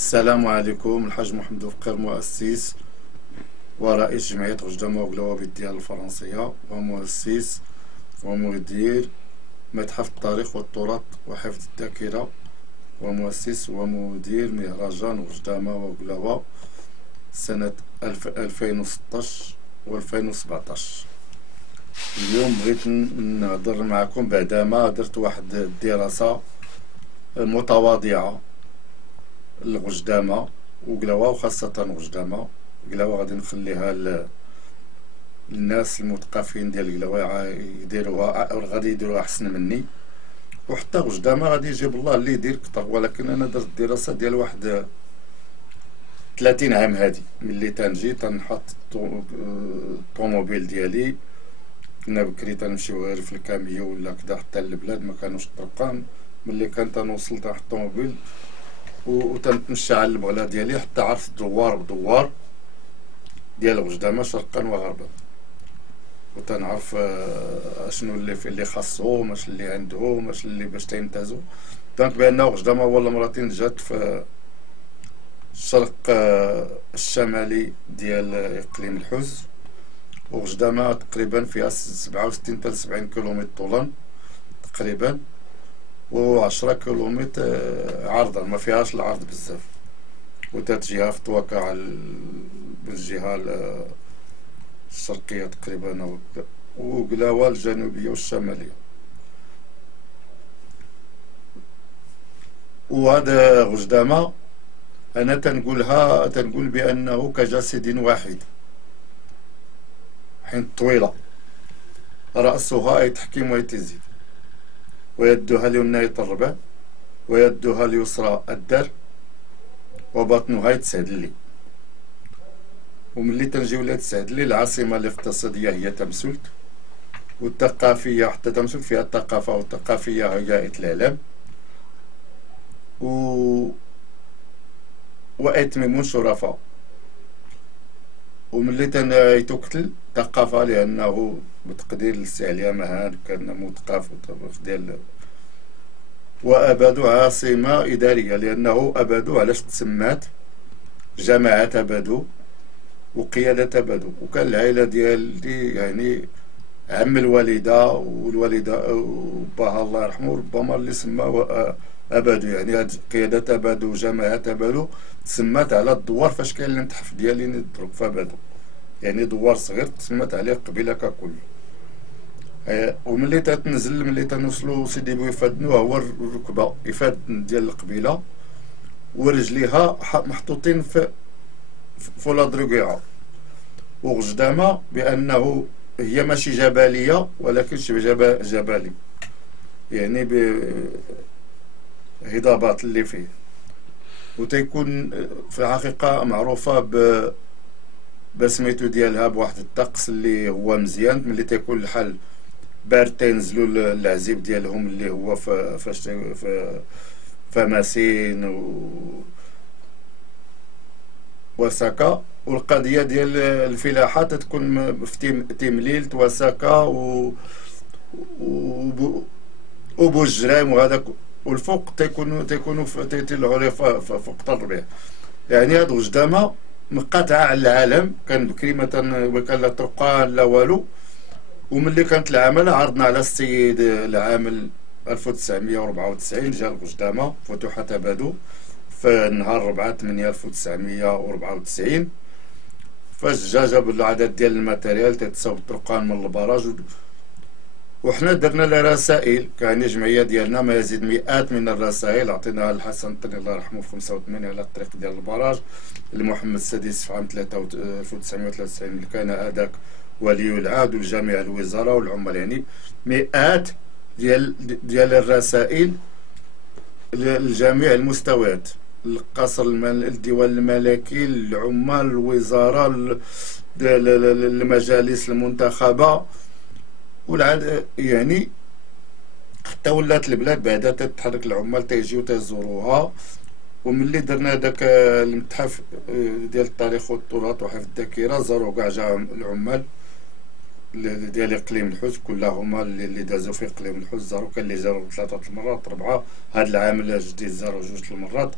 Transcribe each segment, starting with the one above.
السلام عليكم. الحاج محمد فقير، مؤسس ورئيس جمعية غجدامة وقلاوة ديال الفرنسية، ومؤسس ومدير متحف التاريخ والتراث وحفظ الذاكرة، ومؤسس ومدير مهرجان غجدامة وقلاوة سنة 2016 و 2017. اليوم بغيت نهضر معكم بعدما درت واحد الدراسة متواضعة لغجدامة وقلاوة، وخاصة غجدامة. قلاوة غادي نخليها للناس المثقفين ديال قلاوة يديروها، غادي يديروها احسن مني، وحتى غجدامة غادي يجيب الله اللي يدير كتر. ولكن انا درت دراسة ديال واحد 30 عام هادي، ملي تنجي تنحط الطوموبيل ديالي. كنا بكري تنمشيو غير في الكاميو ولا كدا حتى البلاد، ما كانوش الطرقان. ملي كان تنوصل تحت الطوموبيل وتنتمشى على البغلة ديالي حتى عرفت دوار بدوار ديال غجدامة شرقا وغربا، وتنعرف اشنو اللي خاصو، ماش اللي عنده، ماش اللي باش تيمتازو. دونك بان غجدامة هو المراتين جات في الشرق الشمالي ديال اقليم الحوز، وغجدامة تقريبا فيها 67 حتى 70 كيلومتر طولا تقريبا، و10 كيلومتر عرضا، ما فيهاش العرض بزاف، وتتجيها في طواكا بالجهة الشرقية تقريبا، وقلاوة الجنوبية والشمالية. وهذا غجدامة أنا تنقول بأنه كجسد واحد، حين طويلة رأسها يتحكم ويتزيد، ويدها اليمنى يطربع، ويدها اليسرى الدر، وبطنها يتسهدلي. وملي تنجيو لهاد التسهدلي، العاصمة الاقتصادية هي تمسلت، والثقافية حتى تمسلت فيها الثقافة، والثقافية هي إتلالام، وأتمم شرفاء. وملي تنيتقتل ثقافة لأنه بتقدير الاستعلام مهان كان مثقف ديال، وأبادو عاصمة إدارية لأنه أبادو علاش تسمات جماعة أبادو وقيادة أبادو. وكان العائلة ديالي يعني عم الوالدة والوالدة وباها الله يرحمه ربما اللي سماه أبادو، يعني هاد قيادة أبادو وجماعة أبادو تسمات على الدوار فاش كاين المتحف ديالي نضرب في أبادو، يعني دوار صغير تسمات عليه القبيلة ككل. وملي تتنزل، ملي تنوصلو سيدي بويفادنو هو الركبة إفاد ديال القبيلة، ورجليها محطوطين في لادروكيعة. وغجدامة بأنه هي ماشي جبلية ولكن شبه جبلي، يعني بهضابات اللي فيه، وتيكون في الحقيقة معروفة بسميتو ديالها بواحد الطقس اللي هو مزيان. ملي تيكون الحال بارد تينزلو العزيب ديالهم اللي هو فاش في فماسين وساكا. والقضية ديال الفلاحة تتكون في تيمليل وساكا وبوجرام وهذاك، والفوق تيكونوا تيطلعوا عليه فوق الربيع. يعني هاد غجدامة منقطعة على العالم، كان بكري ما كان لا طرقان لا والو. وملي كانت العملة عرضنا على السيد العام 1994 جا لغجدامة فتوحات أبادو في نهار 4/8/1994. فاش جاب له عدد ديال الماتيريال تتصاوب الطرقان من البراج، وحنا درنا له رسائل. كان الجمعية ديالنا ما يزيد مئات من الرسائل عطيناها لحسن الطني الله يرحمه في 85 على الطريق ديال البراج، لمحمد السادس في عام 1993 اللي كان هذاك ولي العهد، والجميع الوزراء والعمال، يعني مئات ديال الرسائل لجميع المستويات، القصر الديوان الملكي، العمال، الوزراء، المجالس المنتخبة، والعاد يعني حتى ولات البلاد بعدا تتحرك العمال تيجيو تيزوروها. وملي درنا داك المتحف ديال التاريخ والتراث وحفظ الذاكرة، زاروا كاع جا العمال ديال اقليم الحوت كلهما اللي دازو في اقليم الحوت، زاروا. كان اللي زاروا 3 المرات 4، هاد العام الجديد زاروا 2 المرات.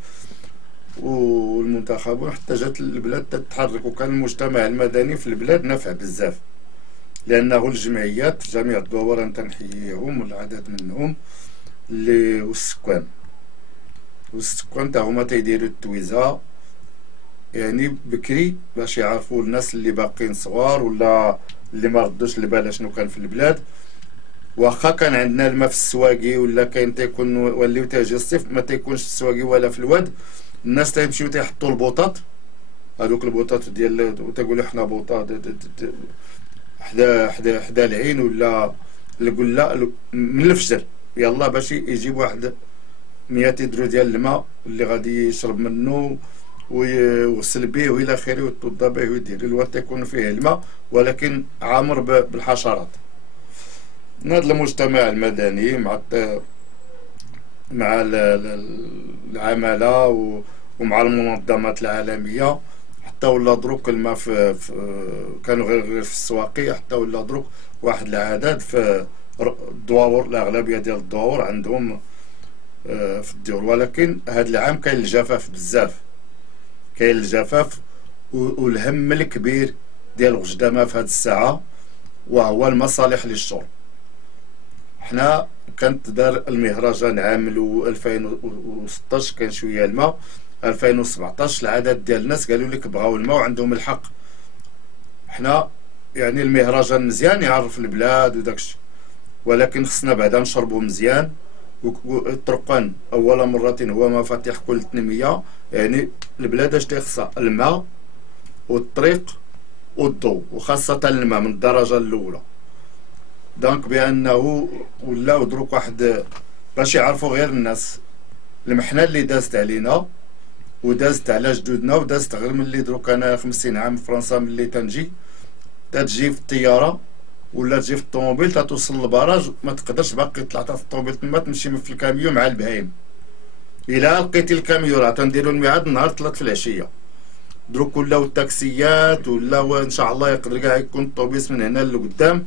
والمنتخبون حتى جات البلاد تتحرك، وكان المجتمع المدني في البلاد نافع بزاف، لانه الجمعيات جميع الدول تنحييهم والعدد منهم اللي والسكان تا هما تيديروا التويزه يعني بكري باش يعرفوا الناس اللي باقيين صغار ولا اللي ما ردوش البال شنو كان في البلاد. واخا كان عندنا الماء في السواقي ولا كاين تيكون وليو تاجي الصيف ما تيكونش في السواقي ولا في الواد، الناس تيمشيو تيحطوا البوطات، هذوك البوطات ديال وتقولوا حنا بوطه حدا العين ولا القله من الفجر، يلا باش يجيب واحد 100 درو ديال الماء اللي غادي يشرب منه ويغسل به والى اخره ويتوضا به ويدير. الواد تيكون فيه الماء ولكن عامر بالحشرات. هذا المجتمع المدني مع العمالة ومع المنظمات العالمية حتى ولا دروك الماء كانوا غير في السواقي، حتى ولا دروك واحد العدد في الدواور، الأغلبية ديال الدواور عندهم في الديور. ولكن هذا العام كاين الجفاف بزاف، كاين الجفاف والهم الكبير ديال الغجدامة في هذه الساعة وهو المصالح للشرب. حنا كانت دار المهرجان عام 2016 كان شويه الماء، 2017 العدد ديال الناس قالوا لك بغاو الماء وعندهم الحق. حنا يعني المهرجان مزيان يعرف البلاد وداكشي، ولكن خصنا بعدا نشربو مزيان. والطرقان اول مرة هو مفاتيح كل التنمية، يعني البلاد اش تيخصها الماء والطريق والضوء، وخاصة الماء من الدرجة الأولى. دونك بانه ولاو دروك واحد باش يعرفوا غير الناس المحنه اللي دازت علينا ودازت على جدودنا ودازت غير ملي دروك انا 50 عام في فرنسا ملي تنجي تجي في الطياره ولا تجي في الطوموبيل توصل للبراج ما تقدرش باقي تطلع في الطوموبيل تما تمشي في الكاميون مع البهايم. الا لقيتي الكاميون راه تنديروا الميعاد نهار 3 في العشيه. دروك ولاو التاكسيات ولاو ان شاء الله يقدر كاع يكون الطوبيس من هنا لقدام،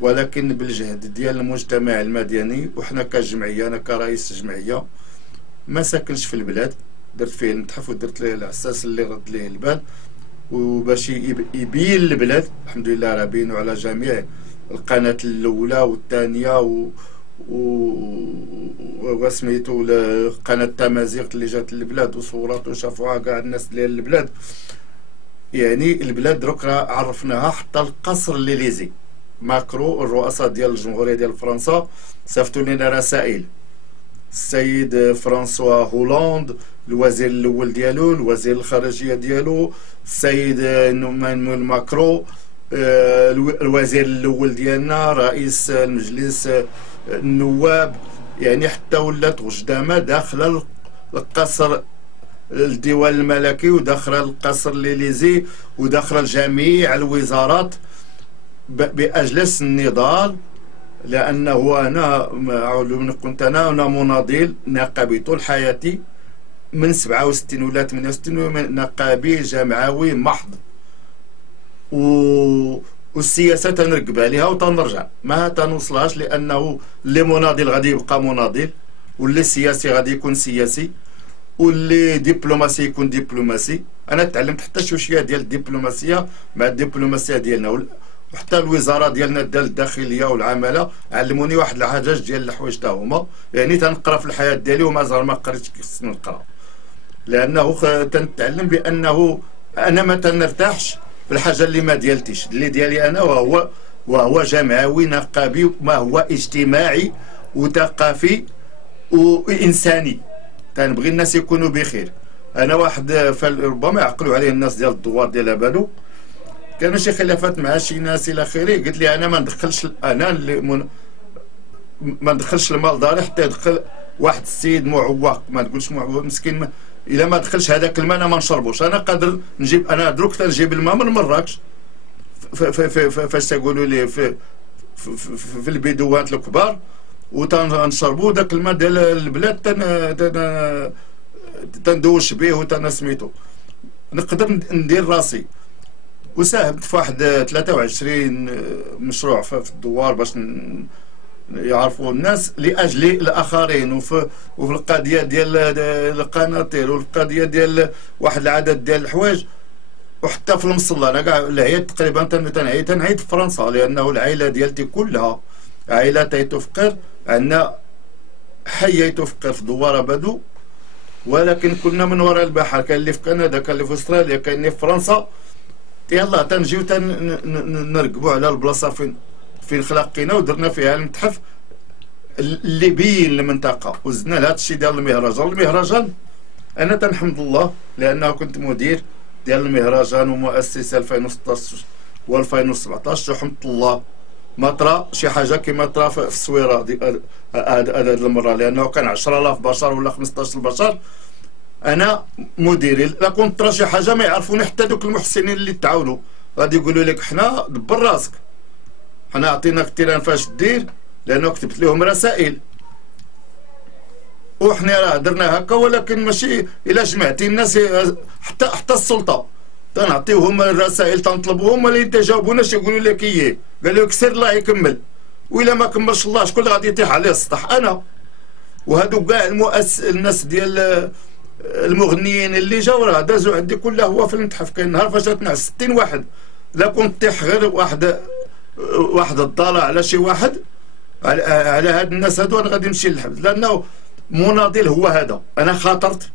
ولكن بالجهد ديال المجتمع المدني. وحنا كجمعيه، انا كرئيس جمعيه ما ساكنش في البلاد، درت فيه المتحف ودرت ليه العساس اللي رد ليه البال وباش يبين البلاد. الحمد لله راه بينوا على جميع القناه الاولى والثانيه وسميتو قناه تمازيغ اللي جات للبلاد وصورات وشافوها كاع الناس ديال البلاد. يعني البلاد دروك راه عرفناها حتى القصر الليليزي. ماكرو الرؤساء ديال الجمهوريه ديال فرنسا صيفطوا لنا رسائل، السيد فرانسوا هولاند الوزير الاول ديالو، الوزير الخارجيه ديالو السيد مانويل ماكرو، الوزير الاول ديالنا، رئيس المجلس النواب. يعني حتى ولات غجدامه داخله القصر الديوان الملكي وداخله القصر الليليزي وداخله جميع الوزارات بأجلس النضال. لأنه أنا كنت أنا مناضل نقابي طول حياتي من 67 ولا 68 نقابي جمعوي محض، والسياسة تنركب عليها وتنرجع ما تنوصلهاش، لأنه اللي مناضل غادي يبقى مناضل، واللي سياسي غادي يكون سياسي، واللي دبلوماسي يكون دبلوماسي. أنا تعلمت حتى شوية ديال الدبلوماسية مع الدبلوماسية ديالنا، وحتى الوزاره ديالنا ديال الداخليه والعماله علموني واحد الحاجات ديال الحوايج تا هما. يعني تنقرا في الحياه ديالي ومازال ما قريتش خصني نقرا، لانه تنتعلم بانه انا ما تنرتاحش في الحاجه اللي ما ديالتيش، اللي ديالي انا وهو جمعوي نقابي، ما هو اجتماعي وثقافي وانساني. تنبغي الناس يكونوا بخير. انا واحد ربما يعقلوا عليه الناس ديال الدوار ديال بالو، كانوا شي خلافات مع شي ناس الى اخره، قلت لي انا ما ندخلش، انا اللي ما ندخلش المال داري حتى يدخل واحد السيد معوق، ما تقولش معوق مسكين، الا ما دخلش هذاك الماء انا ما نشربوش. انا قادر نجيب، انا دروك تنجيب الماء من مراكش فاش تقولوا لي في البيدوات الكبار وتنشربوا داك الماء ديال البلاد تندوش به وتنسميتو. نقدر ندير راسي. وساهمت في واحد 23 مشروع في الدوار باش يعرفوا الناس لاجل الاخرين. وفي القضيه ديال القناطير والقضيه ديال واحد العدد ديال الحوايج، وحتى في المصلى انا كاع العيات تقريبا تنعيط في فرنسا، لانه العائله ديالتي كلها عائله تيتفقر. عندنا حي يتفقر في دواره بدو، ولكن كنا من وراء البحر. كاين اللي في كندا، كاين اللي في استراليا، كاين اللي في فرنسا. يلا تنجيو نركبوا على البلاصه فين خلقينا ودرنا فيها المتحف اللي بين المنطقه، وزدنا لهذا الشيء ديال المهرجان. انا تنحمد الله لانه كنت مدير ديال المهرجان ومؤسس 2016 و2017، وحمد الله ما طرا شي حاجه كما طرا في الصويره هذه المره، لانه كان 10,000 بشر ولا 15 بشر. انا مديري لا كنت طرا شي حاجه ما يعرفوني حتى دوك المحسنين اللي تعاونوا، غادي يقولوا لك حنا دبر راسك، حنا عطيناك التيران فاش دير، لانه كتبت لهم رسائل وحنا راه درنا هكا. ولكن ماشي الا جمعتي الناس حتى السلطه تنعطيوهم الرسائل تنطلبوهم، ولا يتجاوبوناش يقولوا لك ايه، قالوا لك سير الله يكمل، والا ما كملش الله شكون اللي غادي يطيح عليه السطح؟ انا. وهذوك كاع الناس ديال المغنيين اللي جاو راه دازوا عندي كلها هو في المتحف. كاين نهار فاش تنعس 60 واحد، لا كنت طيح غير واحد الضاله على شي واحد على هاد الناس هادو، انا غادي نمشي للحبس، لانه مناضل هو هذا. انا خاطرت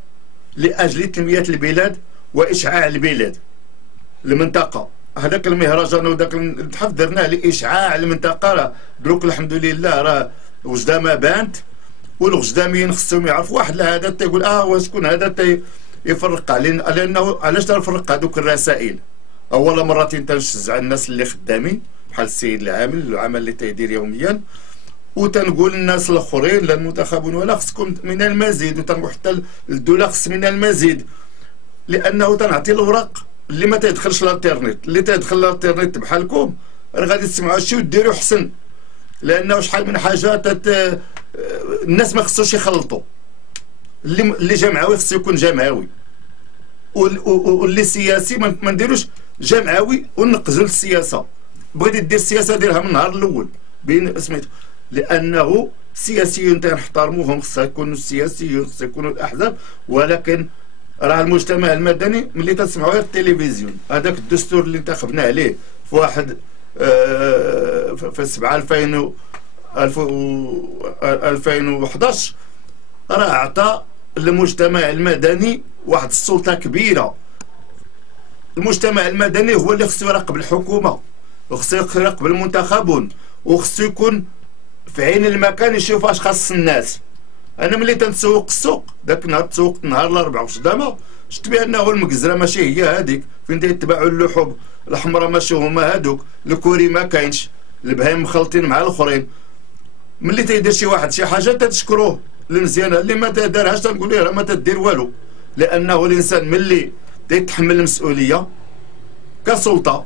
لاجل تنميه البلاد واشعاع البلاد المنطقه. هذاك المهرجان وداك المتحف درناه لاشعاع المنطقه. راه دروك الحمد لله راه وجدامه بانت، والغجداميين خصهم يعرفوا واحد هذا تيقول وشكون هذا يفرق علينا، لانه علاش تنفرق هذوك الرسائل؟ اول مرتين تنشجع الناس اللي خدامين بحال السيد العامل العمل اللي تيدير يوميا، وتنقول الناس الاخرين لا المنتخبون ولا خصكم من المزيد، وتنقول حتى الدوله خص من المزيد، لانه تنعطي الوراق اللي ما تيدخلش الانترنت. اللي تيدخل الانترنت بحالكم راه غادي تسمعوا شي وديروا حسن، لانه شحال من حاجه الناس ما خصوش يخلطوا. اللي جمعوي خصو يكون جمعوي، واللي سياسي ما نديروش جمعوي ونقزوا السياسه. بغيتي دير السياسه ديرها من النهار الاول بين سميتو، لانه السياسيين تنحترموهم، خصها يكونوا السياسيين، خصها يكونوا الاحزاب، ولكن راه المجتمع المدني ملي تسمعوا غير التلفزيون. هذاك الدستور اللي انتخبنا عليه في واحد في 2011 راه عطى للمجتمع المدني واحد السلطه كبيره. المجتمع المدني هو اللي خصو يراقب الحكومه، وخصو يراقب المنتخبون، وخصو يكون في عين المكان يشوف اش خاص الناس. انا ملي تنسوق السوق داك النهار تسوقت نهار الاربعاء وخدامه، شفت بانه المكزره ماشي هي هذيك، فين تيتباعوا اللحوم الحمراء ماشي هما هذوك، الكوري ما كاينش، البهايم مخلطين مع الاخرين. ملي تيدير شي واحد شي حاجه تتشكروه المزيانه، اللي ما دارهاش تنقول له راه ما تدير والو، لانه الانسان ملي تيتحمل المسؤوليه كسلطه،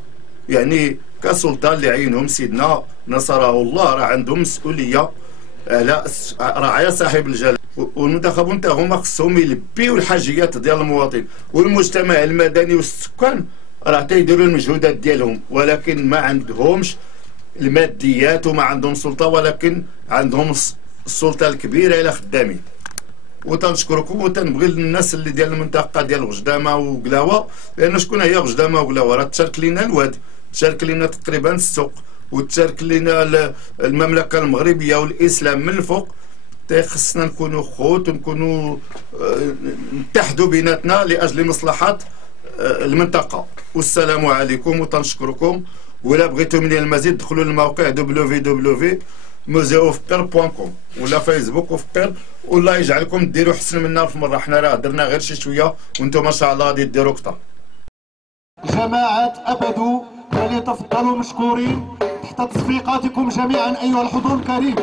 يعني كسلطه اللي عينهم سيدنا نصره الله، راه عندهم مسؤوليه على رعاية صاحب الجلاله. والمنتخبون تا هما خصهم يلبيو الحاجيات ديال المواطن، والمجتمع المدني والسكان راه تيديروا المجهودات ديالهم، ولكن ما عندهمش الماديات وما عندهم سلطه، ولكن عندهم السلطه الكبيره الى خدامين. وتنشكركم، وتنبغي الناس اللي ديال المنطقه ديال غجدامه وقلاوه، لان شكون هي غجدامه وقلاوه؟ راه تشارك لينا الواد، تشارك لينا تقريبا السوق، وتشارك لينا المملكه المغربيه والاسلام من الفوق. خصنا نكونوا خوت ونكونوا نتحدوا بيناتنا لاجل مصلحه المنطقه. والسلام عليكم وتنشكركم. ولا بغيتوا مني المزيد دخلوا للموقع www.museofqir.com ولا فيسبوك وفقر، والله يجعلكم ديروا حسن منا في مره. حنا راه درنا غير شي شويه وانتم ما شاء الله غادي ديروا كثر. جماعه ابدو فليتفضلوا مشكورين تحت تصفيقاتكم جميعا ايها الحضور الكريم.